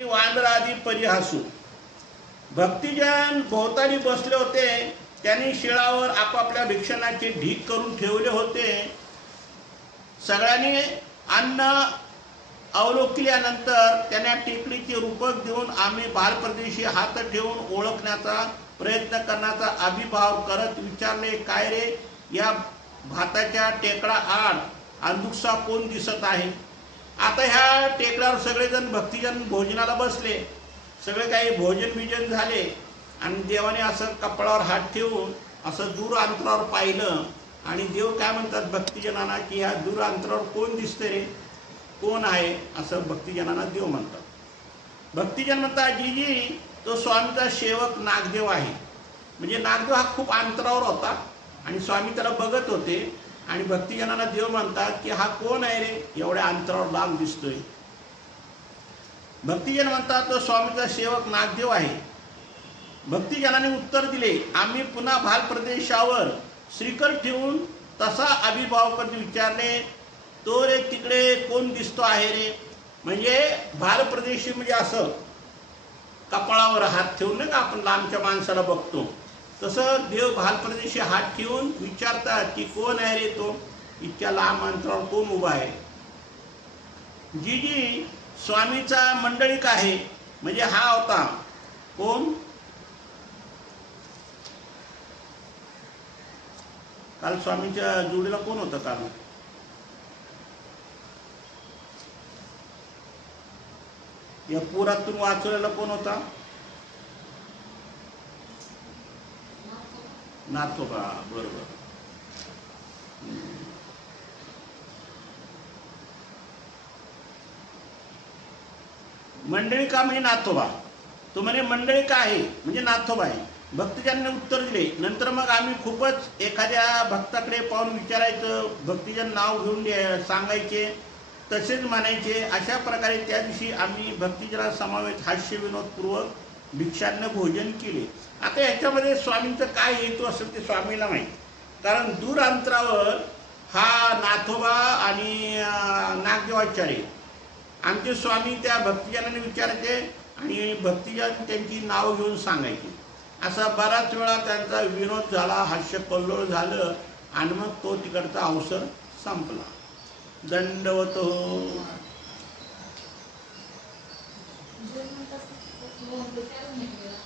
वांद्रादी परिहासू भक्तिजन भोवताली बसले होते. त्यांनी शिळावर आपापल्या भिक्षणाचे ढीक करून ठेवले होते. सगळ्यांनी अन्न अवलोकल्यानंतर त्यांना टेकडीचे रूपक देऊन आम्ही बालप्रदेशी हात ठेवून ओळखण्याचा प्रयत्न करण्याचा अभिभाव करत विचारले काय रे या भाताच्या टेकडा आड अंदुकसा कोण दिसत आहे? आता ह्या टेकड्यावर सगळेजण भक्तिजन भोजनाला बसले. सगळे काही भोजन बिजन झाले. आणि देवाने असं कपाळावर हात ठेवून असं दूर अंतरावर पाहिलं. आणि देव काय म्हणतात भक्तिजनांना की ह्या दूर अंतरावर कोण दिसते रे? कोण आहे? असं भक्तिजनांना देव म्हणतात. भक्तिजन म्हणतात जी जी तो स्वामीचा सेवक नागदेव आहे. म्हणजे नागदेव हा खूप अंतरावर होता. आणि स्वामी त्याला बघत होते. आणि भक्तिजनांना देव म्हणतात की हा कोण आहे रे? एवढ्या अंतरावर लांब दिसतोय. भक्तिजन म्हणतात तो स्वामीचा सेवक नागदेव आहे. भक्तिजनाने उत्तर दिले आम्ही पुन्हा भाल प्रदेशावर श्रीकर ठेवून तसा अभिभाव करत विचारले तो रे तिकडे कोण दिसतो आहे रे? म्हणजे भाल प्रदेशी म्हणजे असं कपाळावर हात ठेवून नाही का आपण लांबच्या माणसाला बघतो. तसं देव भालप्रदेशी हात ठेवून विचारतात की कोण आहे रे तो? इतक्या लांब अंतरावर कोण उभा आहे? जी जी स्वामीचा मंडळीक आहे म्हणजे हा होता. कोण? काल स्वामीच्या जोडीला कोण होतं काल? या पुरातून वाचवलेला कोण होता? नाथोबा बरोबर. मंडळी का म्हणजे नाथोबा तो म्हणे मंडळी का आहे? म्हणजे नाथोबा आहे. भक्तजनांनी उत्तर दिले. नंतर मग आम्ही खूपच एखाद्या भक्ताकडे पाहून विचारायचं. भक्तिजन नाव घेऊन सांगायचे तसेच म्हणायचे. अशा प्रकारे त्या दिवशी आम्ही भक्तिजना समावेश हास्य विनोदपूर्वक भिक्षांना भोजन केले. आता याच्यामध्ये स्वामींचं काय हेतू असेल ते स्वामीला माहीत. कारण दूर अंतरावर हा नाथोबा आणि नागदेवाचार्य आमचे स्वामी त्या भक्तिजनाने विचारायचे आणि भक्तिजन त्यांची नाव घेऊन सांगायची. असा बराच वेळा त्यांचा विनोद झाला हास्य कल्लोळ झालं आणि मग तो तिकडचा अवसर संपला. दंडवतो हो. 我回家都没回来